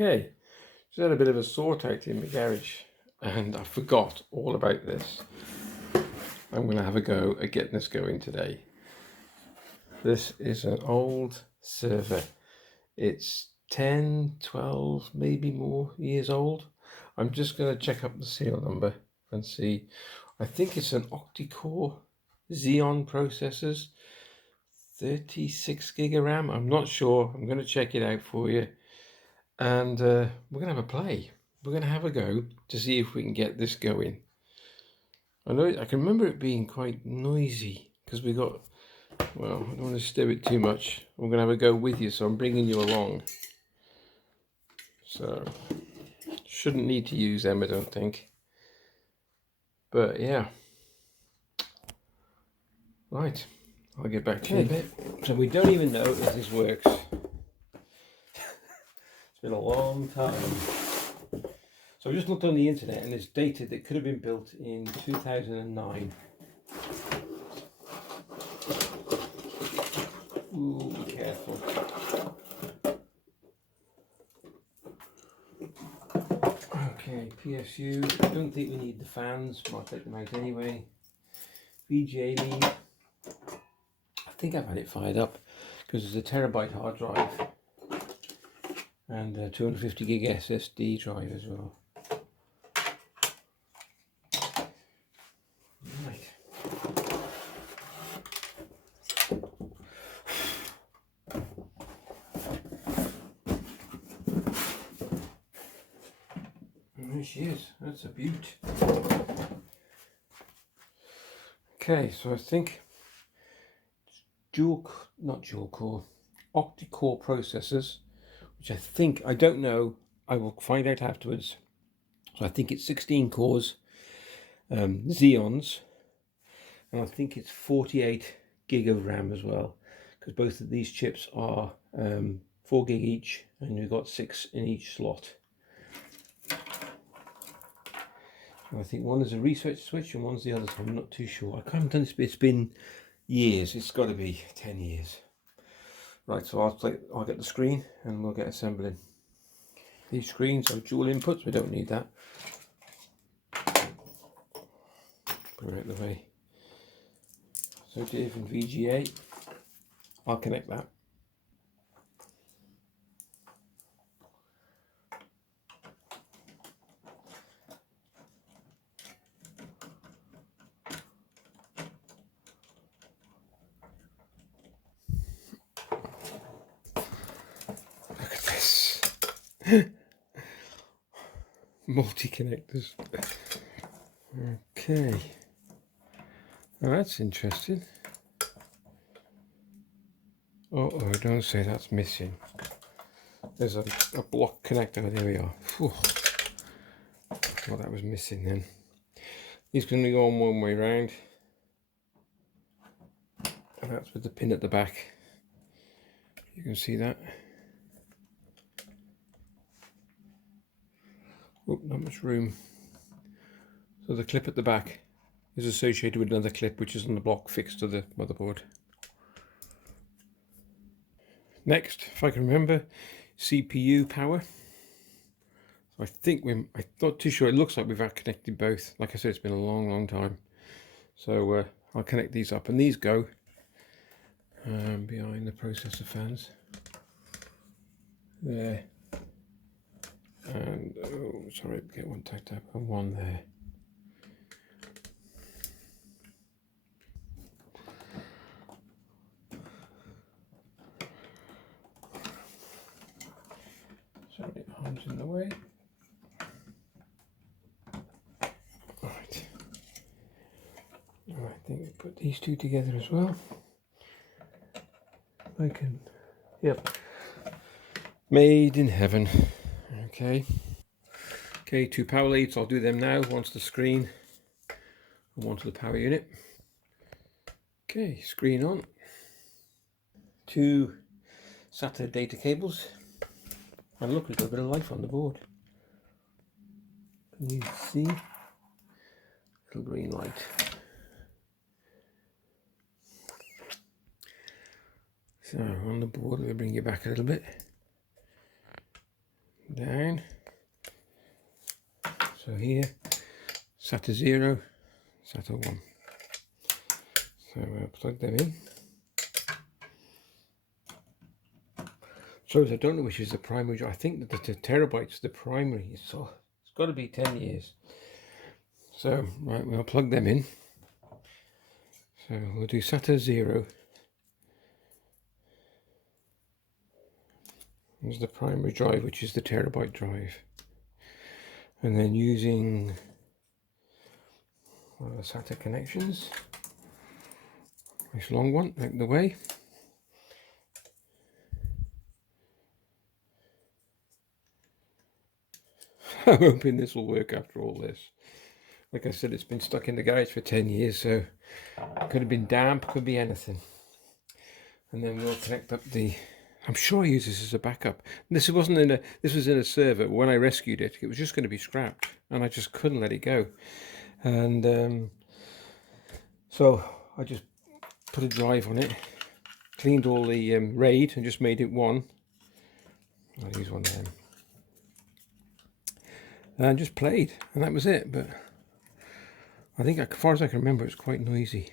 Okay, just had a bit of a sort out in my garage and I forgot all about this. I'm going to have a go at getting this going today. This is an old server. It's 10, 12, maybe more years old. I'm just going to check up the serial number and see. I think it's an octa-core Xeon Processors, 36 gig of RAM. I'm not sure. I'm going to check it out for you. And we're going to have a play. We're going to have a go to see if we can get this going. I can remember it being quite noisy because we got, well, I don't want to stir it too much. I'm going to have a go with you, so I'm bringing you along. So, shouldn't need to use them, I don't think. But yeah. Right, I'll get back to you in a bit. So we don't even know if this works. It's been a long time. So I just looked on the internet and it's dated that could have been built in 2009. Ooh, be careful. Okay, PSU. I don't think we need the fans, but I'll take them out anyway. VGA lead. I think I've had it fired up because there's a terabyte hard drive and a 250 gig SSD drive as well. Right. And there she is. That's a beaut. Okay, so I think not dual core, octa-core processors, which I don't know, I will find out afterwards. So I think it's 16 cores, Xeons, and I think it's 48 gig of RAM as well, because both of these chips are 4 gig each, and we've got 6 in each slot. So I think one is a reset switch and one's the other, so I'm not too sure. I haven't done this, it's been years, it's got to be 10 years. Right, so I'll get the screen and we'll get assembling. These screens are dual inputs, we don't need that. Put it out of the way. So div and VGA, I'll connect that. Look at this. Multi-connectors. Okay. Oh, that's interesting. Oh, don't say that's missing. There's a block connector. There we are. Whew. Well, that was missing then. These can go on one way round. And that's with the pin at the back. You can see that. Oh, not much room. So the clip at the back is associated with another clip which is on the block fixed to the motherboard. Next, if I can remember, CPU power. So I think I'm not too sure. It looks like we've connected both. Like I said, it's been a long time. So I'll connect these up, and these go behind the processor fans. There. And oh, sorry, get one tacked up and one there. Sorry, arms in the way. Right. I think we put these two together as well. I can. Yep. Made in heaven. Okay. Okay, 2 power leads. I'll do them now. One's the screen and one to the power unit. Okay, screen on. 2 SATA data cables. And look, there's a bit of life on the board. Can you see? Little green light. So on the board, we'll bring you back a little bit. down. So here, SATA 0, SATA 1. So we'll plug them in. So I don't know which is the primary. I think that the terabyte's the primary. So it's got to be 10 years. So right, we'll plug them in. So we'll do SATA 0. There's the primary drive, which is the terabyte drive. And then using one of the SATA connections, nice long one out of the way. I'm hoping this will work after all this. Like I said, it's been stuck in the garage for 10 years, so it could have been damp, could be anything. And then we'll connect up the, I'm sure I use this as a backup. This was in a server. When I rescued it, it was just going to be scrapped, and I just couldn't let it go. And so I just put a drive on it, cleaned all the RAID and just made it one. I'll use one of them. And just played, and that was it. But I think, as far as I can remember, it's quite noisy.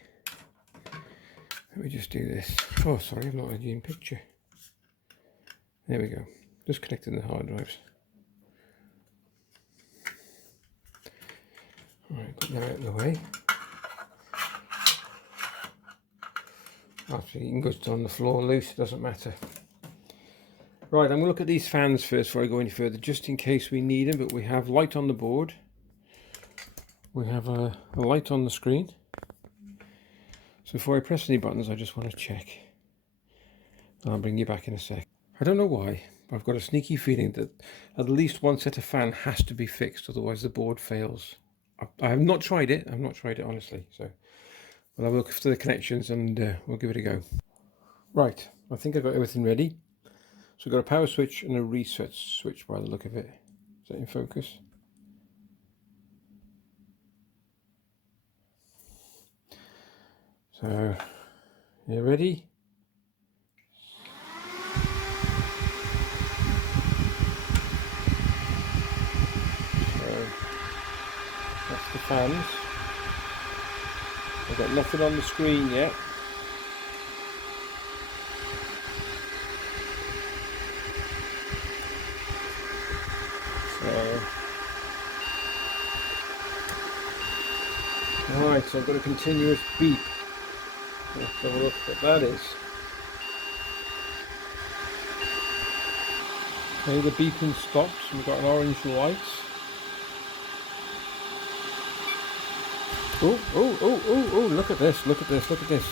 Let me just do this. Oh, sorry, I've not had you in picture. There we go. Just connecting the hard drives. Alright, put them out of the way. Actually, you can go on the floor loose, it doesn't matter. Right, I'm going to look at these fans first before I go any further, just in case we need them. But we have light on the board. We have a light on the screen. So before I press any buttons, I just want to check. I'll bring you back in a sec. I don't know why, but I've got a sneaky feeling that at least one set of fan has to be fixed, otherwise the board fails. I have not tried it. I've not tried it, honestly. So we'll have a look after the connections and we'll give it a go. Right, I think I've got everything ready. So we've got a power switch and a reset switch by the look of it. Is that in focus? So, you ready? So, that's the fans. I've got nothing on the screen yet. Alright, so I've got a continuous beep. Let's have a look what that is. Okay, the beeping stops. We've got an orange light. Oh, look at this, look at this, look at this.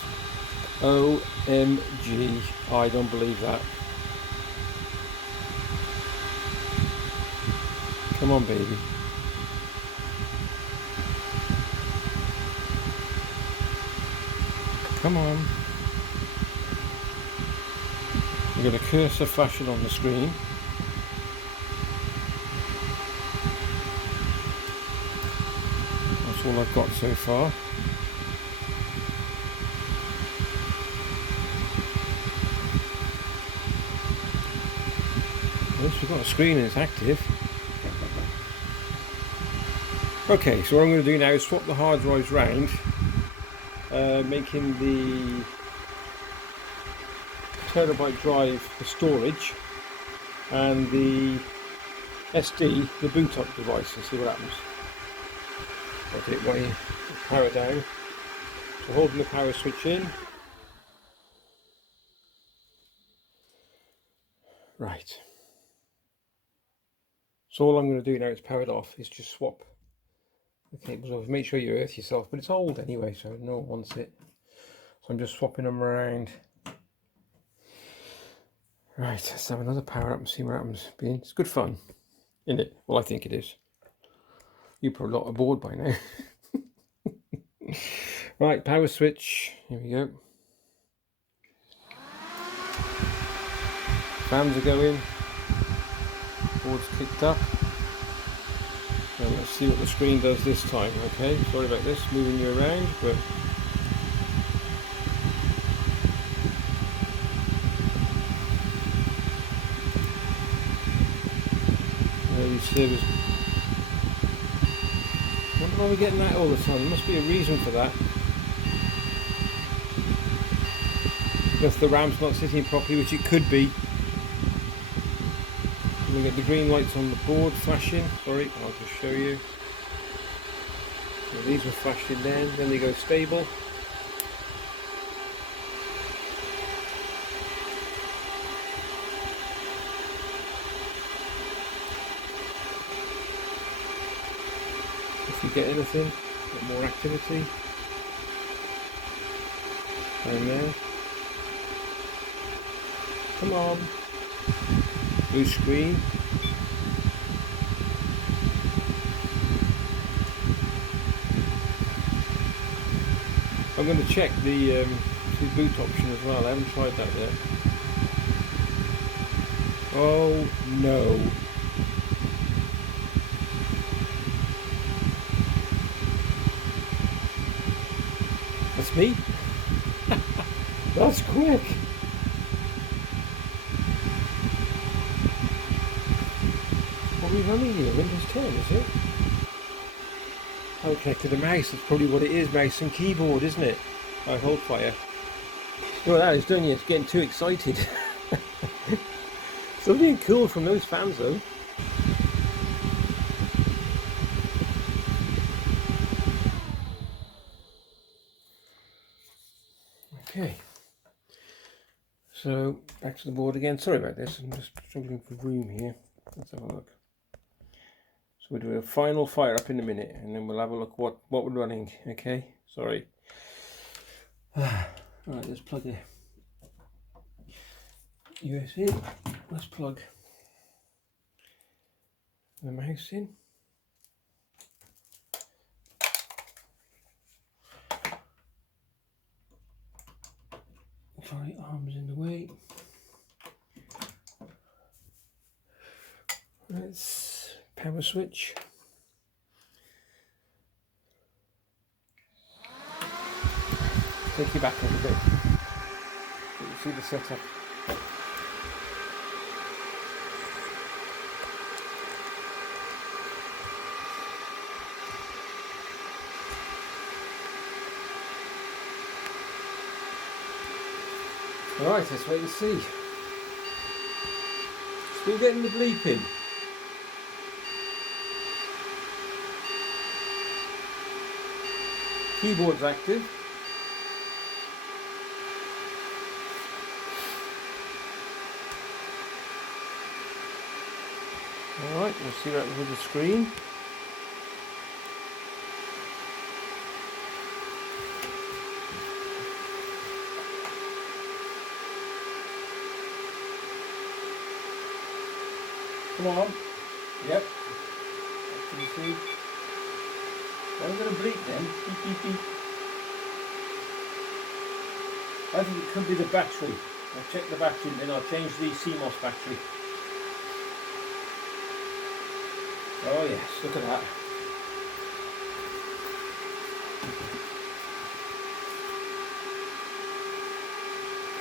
OMG, I don't believe that. Come on, baby. Come on. We've got a cursor flashing on the screen. That's all I've got so far. At least we've got a screen and it's active. Okay, so what I'm going to do now is swap the hard drives round, making the terabyte drive for storage and the SD the boot up device, and see what happens. I'll take my power down, so holding the power switch in. Right, so all I'm going to do now is power it off, is just swap the cables over. Make sure you earth yourself, but it's old anyway, so no one wants it. So I'm just swapping them around. Right, let's have another power up and see what happens. It's good fun, isn't it? Well, I think it is. You're probably not bored by now. Right, power switch. Here we go. Fans are going. Board's kicked up. And let's see what the screen does this time. Okay, sorry about this, moving you around, but these servers. I wonder why we're getting that all the time. There must be a reason for that. Because the RAM's not sitting properly, which it could be. We get the green lights on the board flashing. Sorry, I'll just show you. So these were flashing then they go stable. If you get anything, get more activity. Down there. Come on. Blue screen. I'm going to check the boot option as well. I haven't tried that yet. Oh no. That's me? That's quick. What are we running here? Windows 10, is it? Okay, to the mouse, that's probably what it is, mouse and keyboard, isn't it? I hold fire. Well, that is done, it's getting too excited. Something cool from those fans though. Okay. So, back to the board again. Sorry about this, I'm just struggling for room here. Let's have a look. So we'll do a final fire up in a minute and then we'll have a look what we're running, okay? Sorry. Alright, let's plug a USB. Let's plug the mouse in. Sorry, arms in the way. Let's power switch. Take you back a little bit. You see the setup. Alright, let's wait and see. Still getting the bleeping. Keyboard's active. Alright, we'll see what happens with the screen. Come on. Yep. Can you see? I'm going to bleep then. Beep, beep, beep. I think it could be the battery. I'll check the battery and then I'll change the CMOS battery. Oh yes, look at that.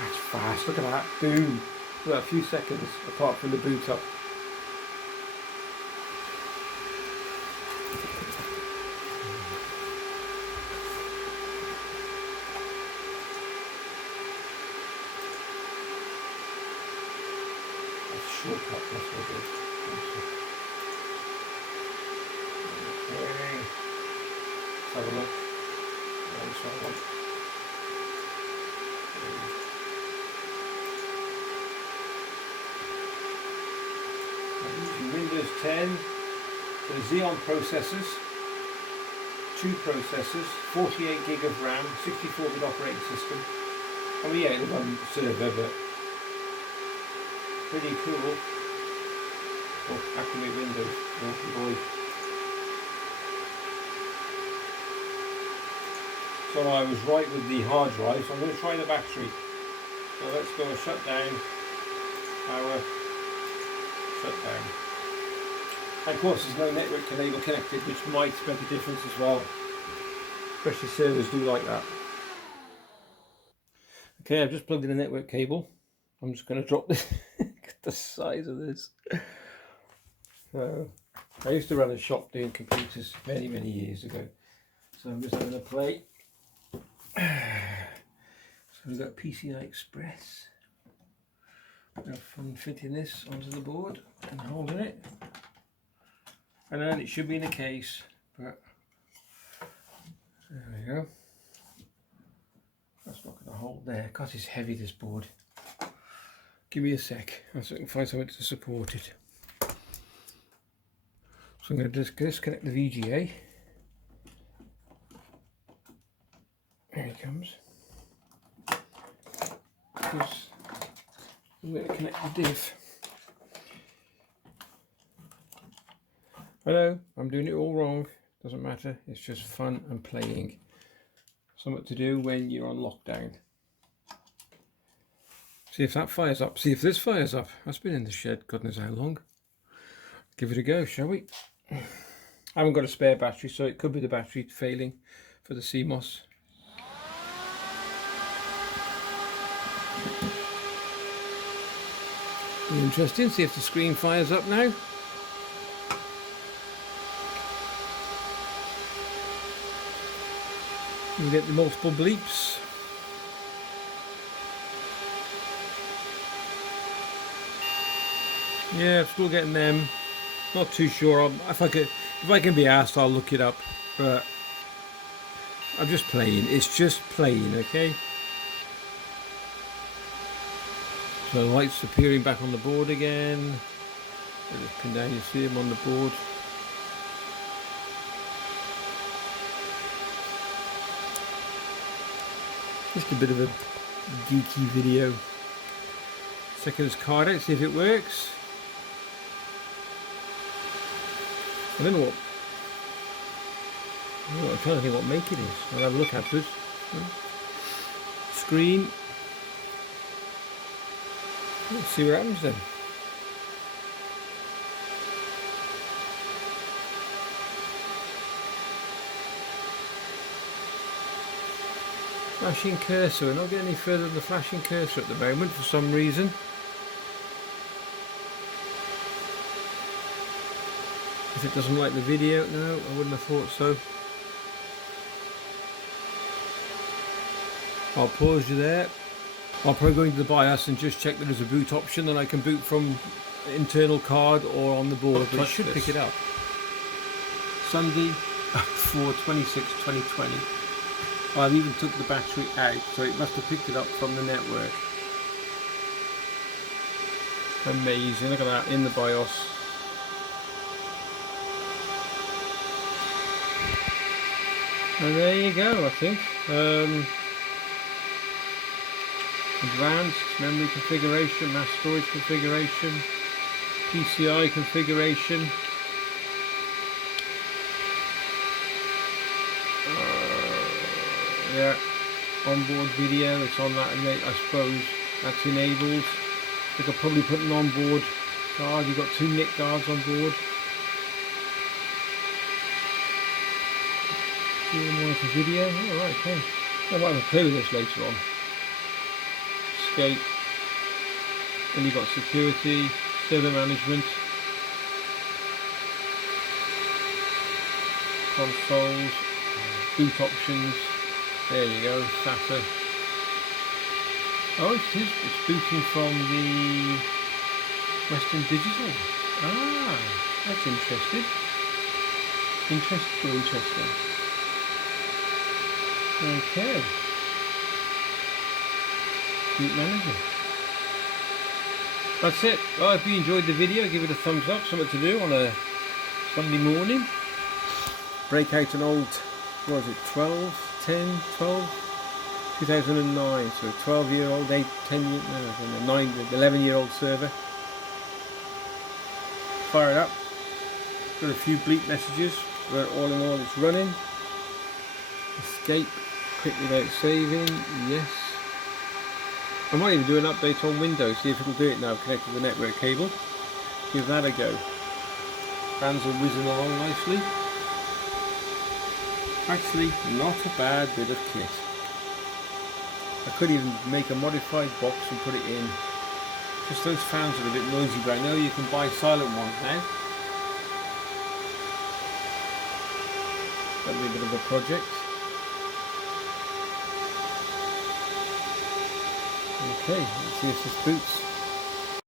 That's fast, look at that. Boom. Well, a few seconds apart from the boot up. Shortcut, that's what it is. Okay. Let's have a look. Nice one. I'm using Windows 10, the Xeon processors, 2 processors, 48 gig of RAM, 64-bit operating system. I mean, yeah, it'll run server, but pretty cool. Oh, activate Windows. Naughty boy. So I was right with the hard drive, so I'm going to try the battery. So let's go and shut down, power, shut down. And of course there's no network cable connected, which might make a difference as well. Especially servers do like that. Okay, I've just plugged in a network cable. I'm just going to drop this. Look at the size of this. So I used to run a shop doing computers many years ago, so I'm just having a play. So we've got PCI Express. Have fun fitting this onto the board and holding it, and then it should be in a case, but there we go. That's not going to hold there because it's heavy, this board. Give me a sec, I'll see if I can find something to support it. So I'm going to just disconnect the VGA. There he comes. I'm going to connect the diff. I know, I'm doing it all wrong. Doesn't matter, it's just fun and playing. Something to do when you're on lockdown. See if that fires up. See if this fires up. That's been in the shed God knows how long. Give it a go, shall we? I haven't got a spare battery, so it could be the battery failing for the CMOS. Interesting, see if the screen fires up now. You get the multiple bleeps. Yeah, I'm still getting them. Not too sure. If I can be asked, I'll look it up. But I'm just playing. It's just playing, okay? So the lights appearing back on the board again. Just pin down, you see them on the board. Just a bit of a geeky video. Checking this card out, see if it works. I don't know what. I'm trying to think what make it is. I'll have a look afterwards. Screen. Let's see what happens then. Flashing cursor. We're not getting any further than the flashing cursor at the moment for some reason. If it doesn't like the video, no, I wouldn't have thought so. I'll pause you there. I'll probably go into the BIOS and just check that there's a boot option and I can boot from internal card or on the board, but it should pick it up. Sunday 4/26/2020. I've even took the battery out, so it must have picked it up from the network. Amazing, look at that, in the BIOS. And there you go, I think. Advanced memory configuration, mass storage configuration, PCI configuration. Yeah, onboard video, it's on that, and I suppose that's enabled. I could probably put an onboard guard. You've got 2 NIC guards on board. Monitor video. Oh, right, okay. I might have a play with this later on. Escape. Then you've got security, server management, consoles, boot options. There you go, SATA. Oh, it's booting from the Western Digital. Ah, that's interesting. Interesting. Okay. Boot manager. That's it. Well, if you enjoyed the video, give it a thumbs up. Something to do on a Sunday morning. Break out an old, what was it, 2009, so 12-year-old, 11-year-old server. Fire it up. Got a few bleep messages, but all in all it's running. Escape, quick without saving, yes. I might even do an update on Windows, see if it'll do it now, connected to the network cable. Give that a go. Fans are whizzing along nicely. Actually, not a bad bit of kit. I could even make a modified box and put it in. Just those fans are a bit noisy, but I know you can buy silent ones now. That'll be a bit of a project. Okay, let's see if this boots.